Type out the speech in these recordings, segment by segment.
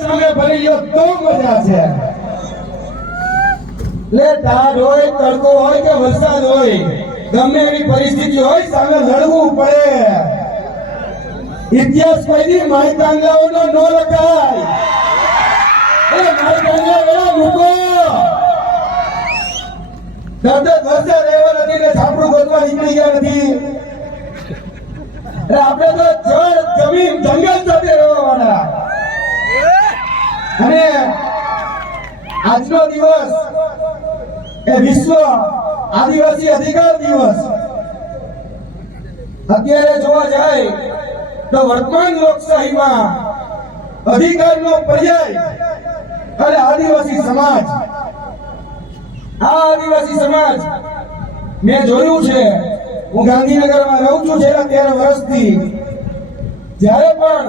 સામે ભરી લ્યો તો મજા છે. લે, ધાર હોય, તડકો હોય કે વરસાદ હોય, ગમે એવી પરિસ્થિતિ હોય, સામે લડવું પડે. ઇતિહાસ કઈ માહિતાંગાઓનો નો લખાય. એ માહિતાંગા વેળા મૂકો. દસ વર્ષે રહેવા નથી ને છાપડું ગોતવા નીકળી ગયા નથી અરે આપણે તો જળ જમીન જંગલ સાથે રહેવાવાળા અને આજનો દિવસ એ વિશ્વ આદિવાસી અધિકાર દિવસ. અત્યારે જોવા જાય તો વર્તમાન લોકશાહીમાં અધિકારનો પર્યાય અને આદિવાસી સમાજ. આ આદિવાસી સમાજ મેં જોયું છે. હું ગાંધીનગરમાં રહું છું છેલ્લા તેર વર્ષથી. જ્યારે પણ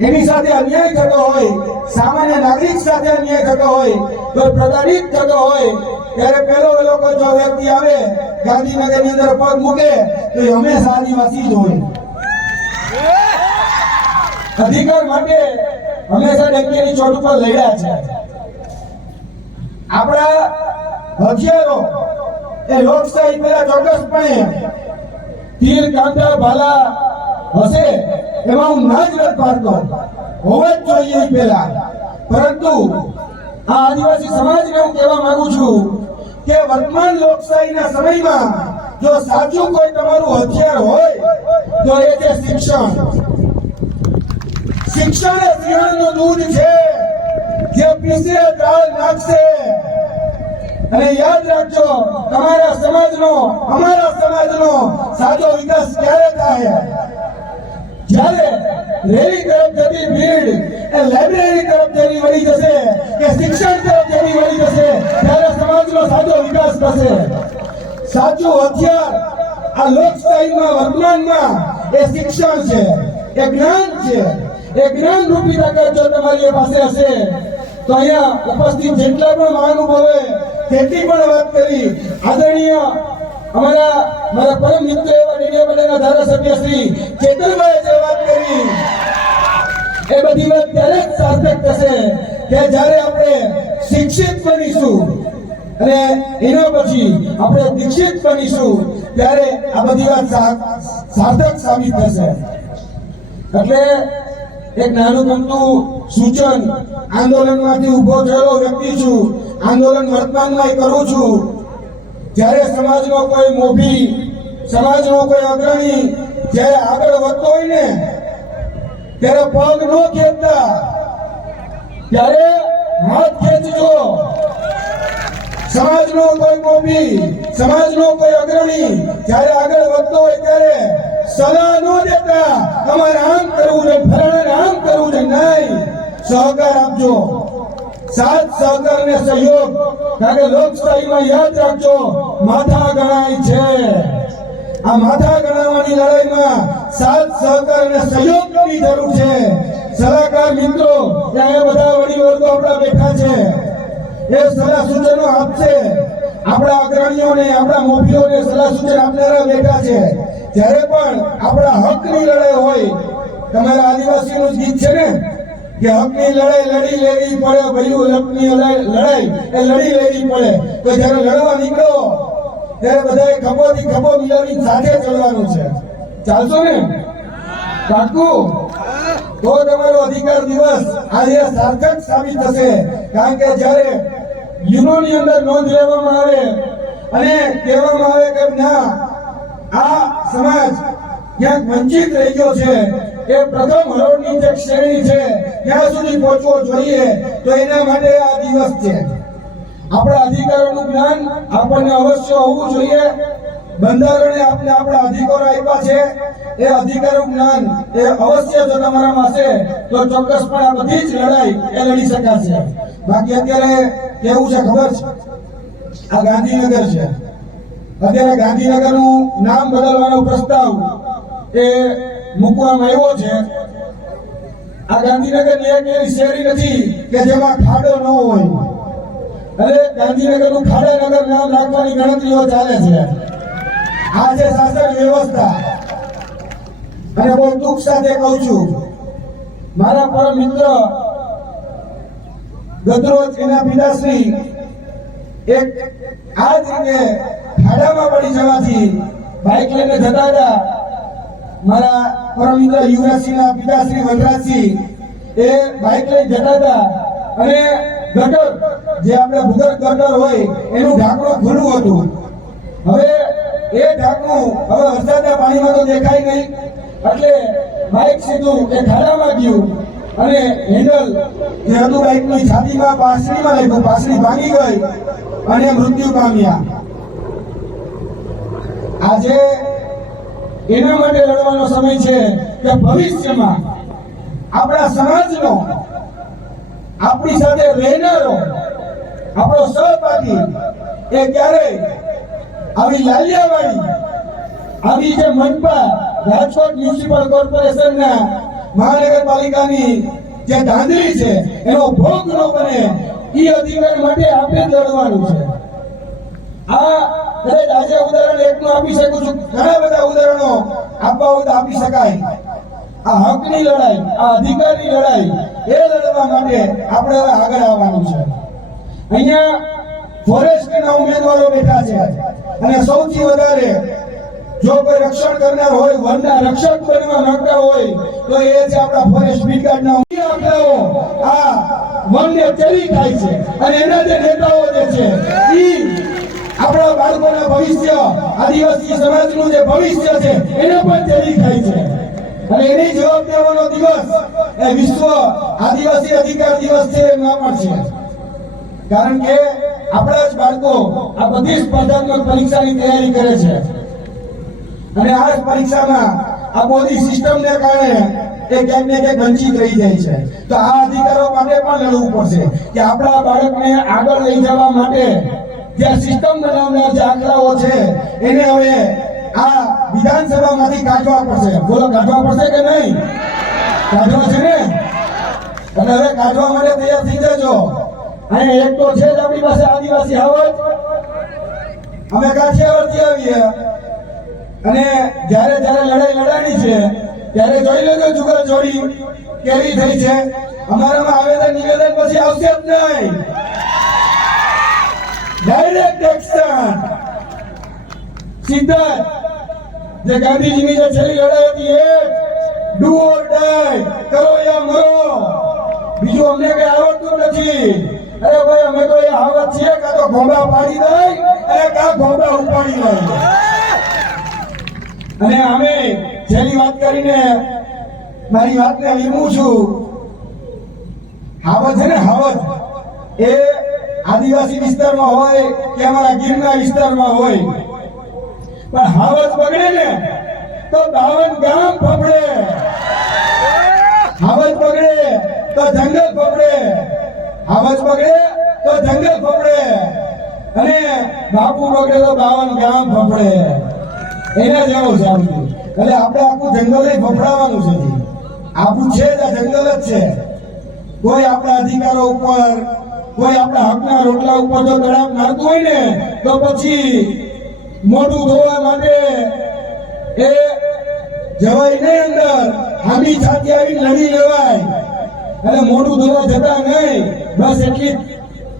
એની સાથે અન્યાય થતો હોય, સામાન્ય નાગરિક સાથે અન્યાય થતો હોય, કોઈ પ્રતાડિત થતો હોય, ત્યારે પેલો એ લોકો જો વ્યક્તિ આવે, ગાંધીનગરની અંદર પગ મૂકે, તો એ હંમેશા આદિવાસી જ હોય. અધિકાર માટે હંમેશા ડંકીની ચોટ ઉપર લડ્યા છે. આપણા હથિયારો એ લોકશાહી પેલા ચોક્કસપણે તીર કાંટા ભાલા હશે. એમાં હું ના જ રદ પાડતો હોવો જ જોઈએ પેલા પરંતુ આ આદિવાસી સમાજને હું કહેવા માંગુ છું કે વર્તમાન લોકશાહીના સમયમાં જો સાચું કોઈ તમારું હથિયાર હોય, તો એ છે શિક્ષણ. શિક્ષણ એ સિંહણનું દૂધ છે, જે પીસે, દાળ નાખશે. અને યાદ રાખજો, તમારા સમાજનો, અમારા સમાજનો સાચો વિકાસ ક્યારે થાય? જ્યારે રેલી તરફ જતી ભીડ એ લાઇબ્રેરી તરફ જતી વળી જશે કે શિક્ષણ તરફ જતી વળી જશે, ત્યારે સમાજનો સાચો વિકાસ થશે. સાચું હથિયાર આ લોકશાહીમાં વર્તમાનમાં એ શિક્ષણ છે, એ જ્ઞાન છે, એ જ્ઞાન રૂપી તાકાત જો તમારી પાસે હશે, તો અહીંયા ઉપસ્થિત જેટલા પણ મહાનુભાવે જેટલી પણ વાત કરી. આદરણીય અમારા, મારા પરમ મિત્ર એવા ડેડિયાપાડાના ધારાસભ્ય શ્રી ચેતનભાઈ જે વાત કરી એ બધી વાત ત્યારે જ સાર્થક થશે કે જ્યારે આપણે શિક્ષિત બનીશું અને એના પછી આપણે દીક્ષિત બનીશું, ત્યારે આ બધી વાત સાર્થક સાબિત થશે. એટલે એક નાનું ગમતું સૂચન, આંદોલનમાંથી ઊભો થયેલો વ્યક્તિ છું, આંદોલન વર્તમાનમાં કરું છું. જ્યારે સમાજનો કોઈ મોભી સમાજનો કોઈ અગ્રણી જ્યારે આગળ વધતો હોય ને, ત્યારે પગ ન ખેંચતા ત્યારે હાથ ખેંચજો. સમાજનો કોઈ મોભી, સમાજનો કોઈ અગ્રણી જ્યારે આગળ વધતો હોય ત્યારે સલાહ ન દેતા, તમારે આમ કરવું છે ફલાણાને આમ કરવું છે નહીં. સહકાર આપજો. સાથ સહકાર ને સહયોગ. કારણ કે લોકશાહીમાં યાદ રાખજો, માથા ગણાય છે. આ માથા ગણાવવાની લડાઈમાં સાથ સહકાર ને સહયોગની જરૂર છે. સલાહકાર મિત્રો, ત્યાં બધા વડી વર્ગો આપણા બેઠા છે. એ સલાહ સૂચનો આપશે. આપણા અગ્રણીઓને, આપણા મોભીઓને સલાહ સૂચન આપનારા બેઠા છે. જ્યારે પણ આપણા હકની લડાઈ હોય, તમારા આદિવાસીનું ગીત છે ને, કે હકની લડાઈ લડી લેવી પડે ભયું હકની લડાઈ એ લડી લેવી પડે. તો જ્યારે લડવા નીકળો, ત્યારે બધાએ ખભોથી ખભો મિલાવી સાથે ચડવાનું છે. ચાલશો ને? પાક્કું તો તમારો અધિકાર દિવસ આજે સાર્થક સાબિત થશે. કારણ કે જ્યારે યુનોની અંદર નોંધ લેવામાં આવે અને કહેવામાં આવે કે ના, આ સમાજ ક્યાંક વંચિત રહી ગયો છે, એ પ્રથમ હરોળની જે શ્રેણી છે, ત્યાં સુધી પહોંચવો જોઈએ, તો એના માટે આ દિવસ છે. આપણા અધિકારોનું જ્ઞાન આપણને અવશ્ય હોવું જોઈએ. બંધારણે આપણે આપણા અધિકારો આપ્યા છે, એ અધિકારનું જ્ઞાન એ અવશ્ય જો તમારામાં હશે તો ચોક્કસપણે આ બધી જ લડાઈ એ લડી શકાશે. બાકી અત્યારે કેવું છે ખબર? છે આ ગાંધીનગર છે. અત્યારે ગાંધીનગરનું નામ બદલવાનો પ્રસ્તાવ એ મૂકવામાં આવ્યો છે. આ ગાંધીનગરની એક એવી શેરી નથી કે જેમાં ખાડો ન હોય. અરે ગાંધીનગરનું ખાડાનગર નામ રાખવાની ગણતરીઓ ચાલે છે. આ છે શાસન વ્યવસ્થા. અને બહુ દુઃખ સાથે કહું છું. મારા પરમ મિત્ર ગતરોજ એના પિતાશ્રી એક આ જ રીતે ખાડામાં પડી જવાથી બાઇક લઈને જતા હતા. મારા પરમ મિત્ર યુવરાજસિંહના પિતાશ્રી વનરાજસિંહ એ બાઇક લઈ જતા હતા. અને ગટર, જે આપણે ભૂગર્ભ ગટર હોય, એનું ઢાંકણું ખુલ્લું હતું. હવે એ ઢાંકણું હવે વરસાદના પાણીમાં તો દેખાય નહીં. એટલે બાઇક સીધું એ ખાડામાં ગયું અને હેન્ડલ જે હતું બાઇકની છાતીમાં પાસળીમાં લાગ્યું પાસળી ભાંગી ગઈ અને મૃત્યુ પામ્યા. આજે એના માટે લડવાનો સમય છે કે ભવિષ્યમાં આપણા સમાજનો, આપણી સાથે રહેનારો, આપણો સહપાઠી એ ક્યારેય આવી લાલિયાવાડી, આવી જે મનપા રાજકોટ મ્યુનિસિપલ કોર્પોરેશનના મહાનગરપાલિકાની જે ધાંધલી છે, એનો ભોગ ન બને એ અધિકાર માટે આપણે લડવાનું છે. આ કદાચ આજે ઉદાહરણ એકનું આપી શકું છું. ઘણા બધા ઉદાહરણો આપવા હોય તો આપી શકાય. આ હકની લડાઈ, આ અધિકારની લડાઈ, એ લડવા માટે આપણે હવે આગળ આવવાનું છે. અહીંયા ફોરેસ્ટના ઉમેદવારો બેઠા છે. અને સૌથી વધારે જો કોઈ રક્ષણ કરનાર હોય, વનના રક્ષક બનવા માંગતા હોય, તો એ છે આપણા ફોરેસ્ટ બ્રિગેડના આંકડાઓ. આ વનને ચરી થાય છે. અને એના જે નેતાઓ જે છે, ઈ આપણા બાળકોના ભવિષ્ય, આદિવાસી સમાજનું જે ભવિષ્ય છે, એને પણ ચરી ખાય છે. અને એની જવાબ દેવાનો દિવસ એ વિશ્વ આદિવાસી અધિકાર દિવસ છે એમાં પણ છે. કારણ કે આપણા જ બાળકો આ બધી સ્પર્ધાત્મક પરીક્ષાની તૈયારી કરે છે. અને આ પરીક્ષામાં આ બધી સિસ્ટમને કારણે એ ક્યાંક ને ક્યાંક વંચિત રહી જાય છે. તો આ અધિકારો માટે પણ લડવું પડશે કે આપણા બાળકને આગળ લઈ જવા માટે જે સિસ્ટમ બનાવનાર જે આંકડાઓ છે, એને હવે આ વિધાનસભામાંથી કાઢવા પડશે. બોલો, કાઢવા પડશે કે નહીં? કાઢવા છે ને? અને હવે કાઢવા માટે તૈયાર થઈ જજો. અને એક તો છે જ આપણી પાસે આદિવાસી હાવજ. અમે કાઠિયાવાડથી આવીએ. અને જ્યારે જ્યારે લડાઈ લડાણી છે, ત્યારે જોઈ લેજો જુગલ જોડી કેવી થઈ છે. અમારામાં આવેદન નિવેદન પછી આવશે જ નહીં. ડાયરેક્ટ એક્શન સીધા જે. ગાંધીજીની જે છેલ્લી લડાઈ હતી એ ડુ ઓર ડાય કરો યા મરો. બીજું અમને કઈ આવડતું નથી. અરે ભાઈ, અમે તો એ હાવત છીએ કાં તો ઘોંઘા પાડી દઈ અને કાં ઘોંઘા ઉપાડી લઈ અને અમે જેની વાત કરીને મારી વાતને લીમું છું, હાવજ છે ને હાવજ. એ આદિવાસી વિસ્તારમાં હોય કે અમારા ગીરના વિસ્તારમાં હોય. પણ હાવજ બગડે ને તો બાવન ગામ ફફડે. હાવજ બગડે તો જંગલ ફફડે. હાવજ બગડે તો જંગલ ફફડે. અને બાપુ બગડે તો બાવન ગામ ફફડે. એના જેવું છે એટલે આપણે આખું જંગલ ફફડાવાનું છે આપણું છે જ આ જંગલ જ છે. કોઈ આપણા અધિકારો ઉપર, કોઈ આપણા હકના રોટલા ઉપર જો તડાપ મારતું હોય ને, તો પછી મોઢું ધોવા માટે એ જવાય નહીં અંદર. હામી છાતી આવી લડી લેવાય. એટલે મોઢું ધોવા જતા નહીં. બસ એટલી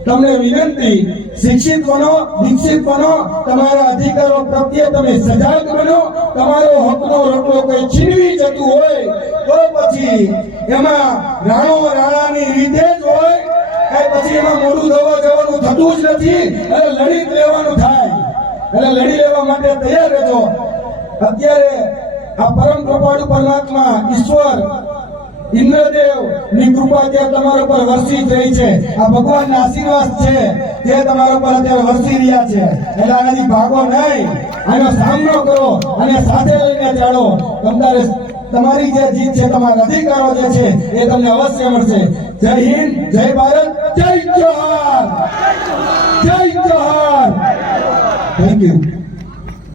તમને વિનંતી, શિક્ષિત બનો, દીક્ષિત બનો, તમારા અધિકારો પ્રત્યે તમે સજાગ બનો, તમારો હકનો રકલો કઈ છીનવી જતું હોય તો પછી એમાં રાણો રાણાની રીતે જ હોય, કઈ પછી એમાં મોડું દવા જવાનું થતું જ નથી એટલે લડી લેવાનું થાય. એટલે લડી લેવા માટે તૈયાર રહેજો. અત્યારે આ પરમ કૃપાળુ પરમાત્મા ઈશ્વર ઇન્દ્રદેવ, ની કૃપા ત્યાં તમારા ઉપર વરસી રહી છે, આ ભગવાનના આશીર્વાદ છે, તે તમારા ઉપર અત્યારે વરસી રહ્યા છે. એટલે આનાથી ભાગો નહીં, આનો સામનો કરો અને સાથે લઈને ચાલો. તમારે તમારી જે જીત છે, તમારા અધિકારો જે છે, એ તમને અવશ્ય મળશે. જય હિન્દ, જય ભારત, જય જોહાર જય જોહાર થેન્ક યુ